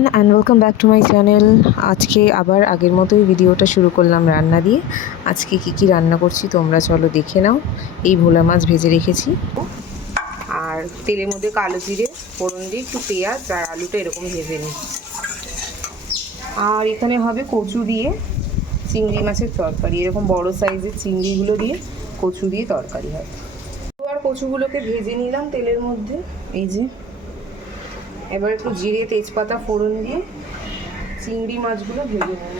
Everyone and welcome back to my channel. আজকে আবার আগের মতোই ভিডিওটা শুরু করলাম রান্না দিয়ে। আজকে কি রান্না করছি তোমরা চলো দেখে নাও। এই ভোলা মাছ ভেজে রেখেছি আর তেলের মধ্যে কালো জিরে ফোড়ন দিয়ে একটু পেঁয়াজ আর আলুটা এরকম ভেজে নিই। আর এখানে হবে কচু দিয়ে চিংড়ি মাছের তরকারি, এরকম বড় সাইজের চিংড়িগুলো দিয়ে কচু দিয়ে তরকারি হয়। আর কচুগুলোকে ভেজে নিলাম তেলের মধ্যে, এই যে। এবার একটু জিরে তেজপাতা ফোড়ন দিয়ে চিংড়ি মাছগুলো ভেজে নেব।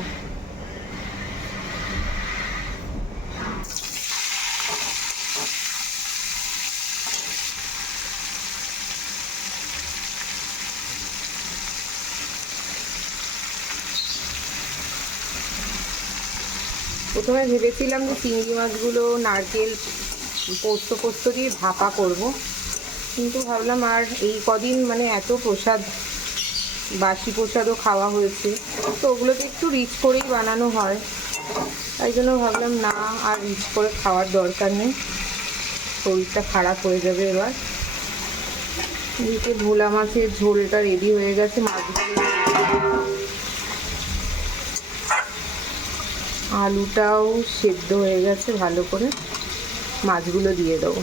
প্রথমে ভেবেছিলাম যে চিংড়ি মাছগুলো নারকেল পোস্ত দিয়ে ভাপা করব, কিন্তু ভাবলাম আর এই কদিন মানে এত প্রসাদ, বাসি প্রসাদও খাওয়া হয়েছে, তো ওগুলোকে একটু রিচ করেই বানানো হয়, তাই জন্য ভাবলাম না আর রিচ করে খাওয়ার দরকার নেই, শরীরটা খারাপ হয়ে যাবে। এবার এদিকে ভোলা মাছের ঝোলটা রেডি হয়ে গেছে, মাছগুলো আলুটাও সেদ্ধ হয়ে গেছে ভালো করে, মাছগুলো দিয়ে দেবো।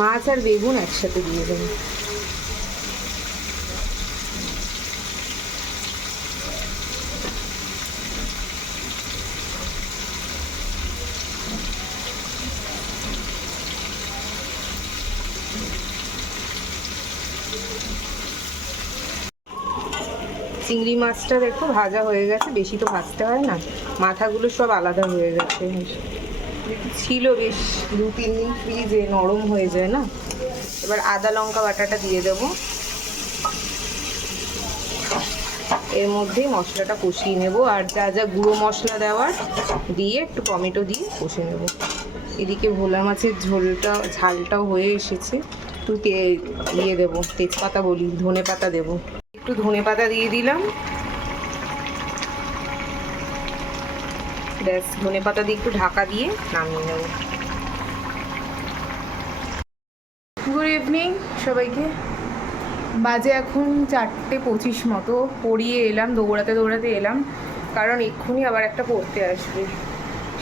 মাছ আর বেগুন একসাথে দিয়ে দেবো। চিংড়ি মাছটা দেখো ভাজা হয়ে গেছে, বেশি তো ভাজতে হয় না, মাথাগুলো সব আলাদা হয়ে গেছে। ছিল বেশ 2-3 দিন ফ্রিজে, নরম হয়ে যায় না। এবার আদা লঙ্কা বাটাটা দিয়ে দেবো, এর মধ্যেই মশলাটা কষিয়ে নেব, আর যা যা গুঁড়ো মশলা দেওয়ার দিয়ে একটু টমেটো দিয়ে কষে নেব। এদিকে ভোলা মাছের ঝালটাও হয়ে এসেছে, একটু দিয়ে দেবো তেজপাতা, ধনে পাতা দেবো, একটু ধনে পাতা দিয়ে দিলাম, ব্যাস। ধনে পাতা দিয়ে একটু ঢাকা দিয়ে নামিয়ে নেব। গুড ইভিনিং সবাইকে। বাজে এখন 4:25 মতো, পড়িয়ে এলাম, দৌড়াতে এলাম, কারণ এক্ষুনি আবার একটা পড়তে আসবে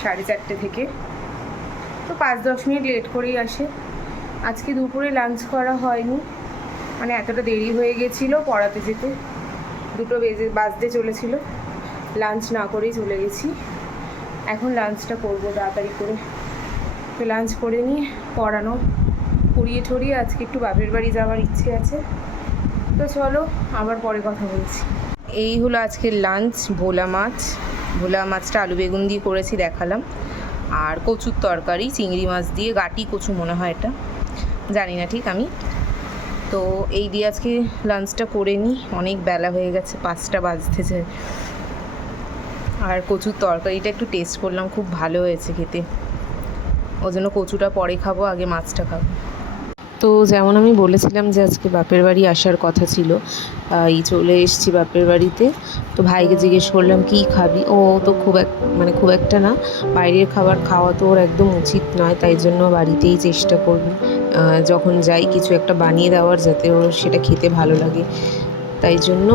4:30 থেকে, তো 5-10 মিনিট লেট করেই আসে। আজকে দুপুরে লাঞ্চ করা হয়নি, মানে এতটা দেরি হয়ে গেছিলো পড়াতে যেতে, 2 বাজতে চলেছিল, লাঞ্চ না করেই চলে গেছি। এখন লাঞ্চটা করবো তাড়াতাড়ি করে, তো লাঞ্চ করে নিয়ে পড়িয়ে ঠরিয়ে আজকে একটু বাপের বাড়ি যাওয়ার ইচ্ছে আছে, তো চলো আবার পরে কথা বলছি। এই হলো আজকের লাঞ্চ। ভোলা মাছটা আলু বেগুন দিয়ে করেছি, দেখালাম, আর কচুর তরকারি চিংড়ি মাছ দিয়ে, গাটি কচু মনে হয় এটা, জানি না ঠিক আমি। তো এই দিয়ে আজকে লাঞ্চটা করে নিই, অনেক বেলা হয়ে গেছে, 5টা বাজতে যায়। আর কচুর তরকারিটা একটু টেস্ট করলাম, খুব ভালো হয়েছে খেতে, ওই জন্য কচুটা পরে খাবো, আগে মাছটা খাবো। তো যেমন আমি বলেছিলাম যে আজকে বাপের বাড়ি আসার কথা ছিল, চলে এসেছি বাপের বাড়িতে। তো ভাইকে জিজ্ঞেস করলাম কি খাবি, ও তো খুব একটা না, বাইরের খাবার খাওয়া তো ওর একদম উচিত নয়, তাই জন্য বাড়িতেই চেষ্টা করবি যখন যাই কিছু একটা বানিয়ে দেওয়ার, যাতে ওর সেটা খেতে ভালো লাগে। তাই জন্য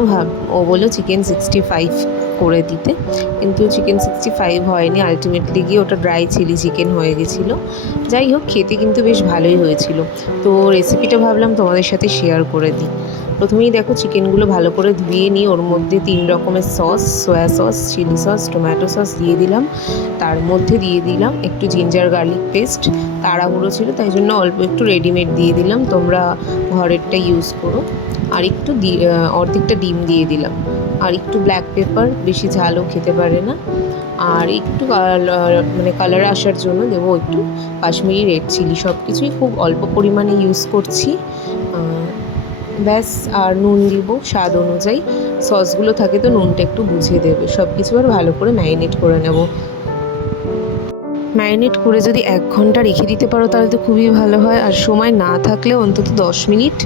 ও বললো চিকেন 65 করে দিতে, কিন্তু চিকেন 65 হয়নি, আলটিমেটলি গিয়ে ওটা ড্রাই চিলি চিকেন হয়ে গেছিলো। যাই হোক, খেতে কিন্তু বেশ ভালোই হয়েছিল। তো রেসিপিটা ভাবলাম তোমাদের সাথে শেয়ার করে দিই। প্রথমেই দেখো চিকেনগুলো ভালো করে ধুয়ে নিয়ে ওর মধ্যে 3 রকমের sauce, soya sauce, chilli sauce, tomato sauce দিয়ে দিলাম, তার মধ্যে দিয়ে দিলাম একটু জিঞ্জার গার্লিক পেস্ট, তাড়াহুড়ো ছিল তাই জন্য অল্প একটু রেডিমেড দিয়ে দিলাম, তোমরা ঘরেরটা ইউজ করো। আর একটু অর্ধেকটা ডিম দিয়ে দিলাম, আর একটু ব্ল্যাক পেপার, বেশি ঝালও খেতে পারে না, আর একটু মানে কালার আসার জন্য দেবো একটু কাশ্মীরি রেড চিলি। সব কিছুই খুব অল্প পরিমাণে ইউজ করছি, ব্যাস। আর নুন দিব স্বাদ অনুযায়ী, সসগুলো থাকে তো নুনটা একটু বুঝিয়ে দেবে। সব কিছু আর ভালো করে ম্যারিনেট করে নেব। ম্যারিনেট করে যদি 1 ঘন্টা রেখে দিতে পারো তাহলে তো খুবই ভালো হয়, আর সময় না থাকলে অন্তত 10 মিনিট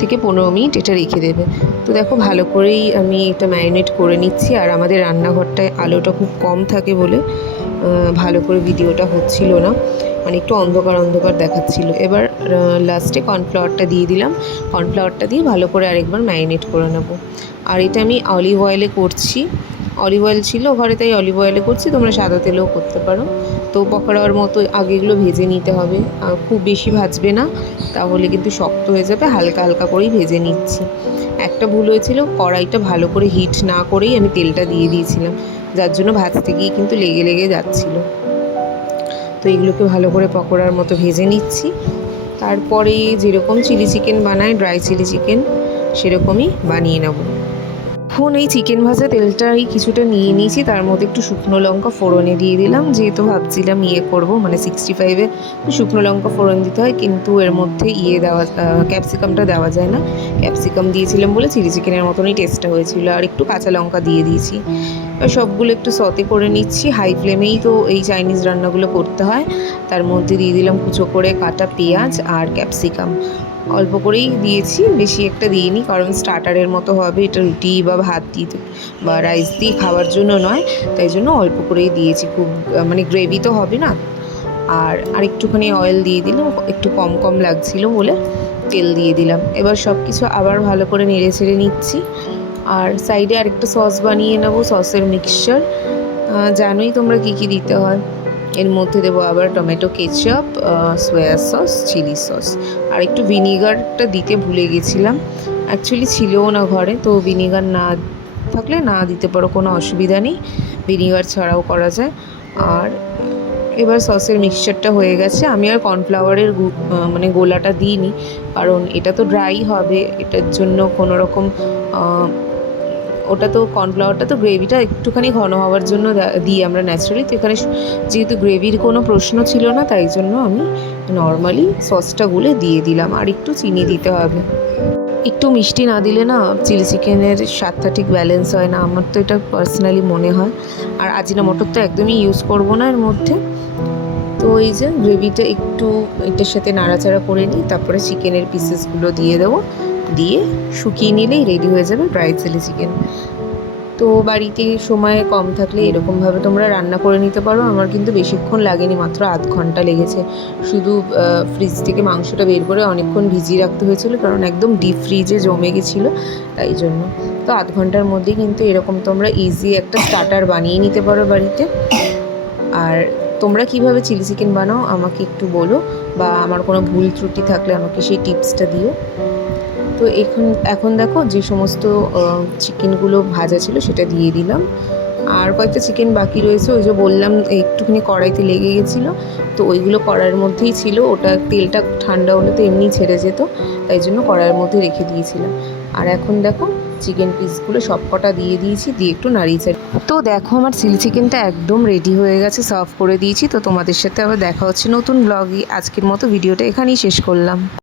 থেকে 15 মিনিট এটা রেখে দেবে। তো দেখো ভালো করেই আমি এটা ম্যারিনেট করে নিচ্ছি, আর আমাদের রান্নাঘরটায় আলোটা খুব কম থাকে বলে ভালো করে ভিডিওটা হচ্ছিল না। মানে একটু অন্ধকার অন্ধকার দেখাচ্ছিল। এবার লাস্টে কর্নফ্লাওয়ারটা দিয়ে দিলাম। কর্নফ্লাওয়ারটা দিয়ে ভালো করে আরেকবার ম্যারিনেট করে নেব। আর এটা আমি অলিভ অয়েলে করছি। অলিভ অয়েল ছিল ঘরে, তাই অলিভ অয়েলে করছি, তোমরা সাদা তেলেও করতে পারো। তো পকোড়ার মতো আগে এগুলো ভেজে নিতে হবে, খুব বেশি ভাজবে না, তাহলে কিন্তু শক্ত হয়ে যাবে। হালকা হালকা করেই ভেজে নিচ্ছি। একটা ভুল হয়েছিল, কড়াইটা ভালো করে হিট না করেই আমি তেলটা দিয়ে দিয়েছিলাম, যার জন্য ভাজতে গিয়ে কিন্তু লেগে লেগে যাচ্ছিলো। তো এগুলোকে ভালো করে পকোড়ার মতো ভেজে নিচ্ছি। তারপরে যেরকম চিলি চিকেন বানায়, ড্রাই চিলি চিকেন, সেরকমই বানিয়ে নেব। এখন এই চিকেন ভাজা তেলটাই কিছুটা নিয়ে নিয়েছি, তার মধ্যে একটু শুকনো লঙ্কা ফোড়নে দিয়ে দিলাম, যেহেতু ভাবছিলাম করব, মানে 65-এ শুকনো লঙ্কা ফোড়ন দিতে হয়, কিন্তু এর মধ্যে ক্যাপসিকামটা দেওয়া যায় না। ক্যাপসিকাম দিয়েছিলাম বলে চিলি চিকেনের মতনই টেস্টটা হয়েছিল। আর একটু কাঁচা লঙ্কা দিয়ে দিয়েছি। সবগুলো একটু সতে করে নিচ্ছি। হাই ফ্লেমেই তো এই চাইনিজ রান্নাগুলো করতে হয়। তার মধ্যে দিয়ে দিলাম কুচো করে কাটা পেঁয়াজ আর ক্যাপসিকাম। অল্প করেই দিয়েছি, বেশি একটা দিইনি, কারণ স্টার্টারের মতো হবে, এটা রুটি বা ভাত দিয়ে বা রাইস দিয়ে খাওয়ার জন্য নয়, তাই জন্য অল্প করেই দিয়েছি। খুব মানে গ্রেভি তো হবে না। আর একটুখানি অয়েল দিয়ে দিলাম, একটু কম কম লাগছিল বলে তেল দিয়ে দিলাম। এবার সব কিছু আবার ভালো করে নেড়ে ছেড়ে নিচ্ছি। আর সাইডে আরেকটা সস বানিয়ে নেবো, সসের মিক্সচার। জানোই তোমরা কী কী দিতে হয়। এর মধ্যে দেবো আবার tomato ketchup, soya sauce, chilli sauce, আর একটু ভিনিগারটা দিতে ভুলে গেছিলাম। অ্যাকচুয়ালি ছিলও না ঘরে, তো ভিনিগার না থাকলে না দিতে পারো, কোনো অসুবিধা নেই, ভিনিগার ছাড়াও করা যায়। আর এবার সসের মিক্সচারটা হয়ে গেছে। আমি আর কর্নফ্লাওয়ারের মানে গোলাটা দিইনি, কারণ এটা তো ড্রাই হবে, এটার জন্য কোনো রকম ওটা তো কর্নফ্লাওয়ারটা তো গ্রেভিটা একটুখানি ঘন হওয়ার জন্য দিই আমরা ন্যাচারালি। তো এখানে যেহেতু গ্রেভির কোনো প্রশ্ন ছিল না, তাই জন্য আমি নর্মালি সসটা গুলে দিয়ে দিলাম। আর একটু চিনি দিতে হবে, একটু মিষ্টি না দিলে না চিলি চিকেনের স্বাদটা ঠিক ব্যালেন্স হয় না, আমার তো এটা পার্সোনালি মনে হয়। আর আজিনামোটোর তো একদমই ইউজ করব না এর মধ্যে। তো এই যে গ্রেভিটা একটু এটার সাথে নাড়াচাড়া করে নিই, তারপরে চিকেনের পিসেসগুলো দিয়ে দেবো, দিয়ে শুকিয়ে নিলেই রেডি হয়ে যাবে ড্রাই চিলি চিকেন। তো বাড়িতে সময় কম থাকলে এরকমভাবে তোমরা রান্না করে নিতে পারো। আমার কিন্তু বেশিক্ষণ লাগেনি, মাত্র আধ ঘন্টা লেগেছে। শুধু ফ্রিজ থেকে মাংসটা বের করে অনেকক্ষণ ভিজিয়ে রাখতে হয়েছিল, কারণ একদম ডিপ ফ্রিজে জমে গেছিলো, তাই জন্য। তো আধ ঘন্টার মধ্যেই কিন্তু এরকম তোমরা ইজি একটা স্টার্টার বানিয়ে নিতে পারো বাড়িতে। আর তোমরা কিভাবে চিলি চিকেন বানাও আমাকে একটু বলো, বা আমার কোনো ভুল ত্রুটি থাকলে আমাকে সেই টিপসটা দিও। তো এখন দেখো যে সমস্ত চিকেনগুলো ভাজা ছিল সেটা দিয়ে দিলাম। আর কয়েকটা চিকেন বাকি রয়েছে, ওই যে বললাম একটুখানি কড়াইতে লেগে গেছিলো, তো ওইগুলো কড়াইয়ের মধ্যেই ছিল। ওটা তেলটা ঠান্ডা হলে তো এমনি ছেড়ে যেত, তাই জন্য কড়াইয়ের মধ্যে রেখে দিয়েছিলাম। আর এখন দেখো চিকেন পিসগুলো সব কটা দিয়ে দিয়েছি, দিয়ে একটু নাড়িয়ে চাড়িয়ে। তো দেখো আমার চিলি চিকেনটা একদম রেডি হয়ে গেছে, সার্ভ করে দিয়েছি। তো তোমাদের সাথে আবার দেখা হচ্ছে নতুন ব্লগে। আজকের মতো ভিডিওটা এখানেই শেষ করলাম।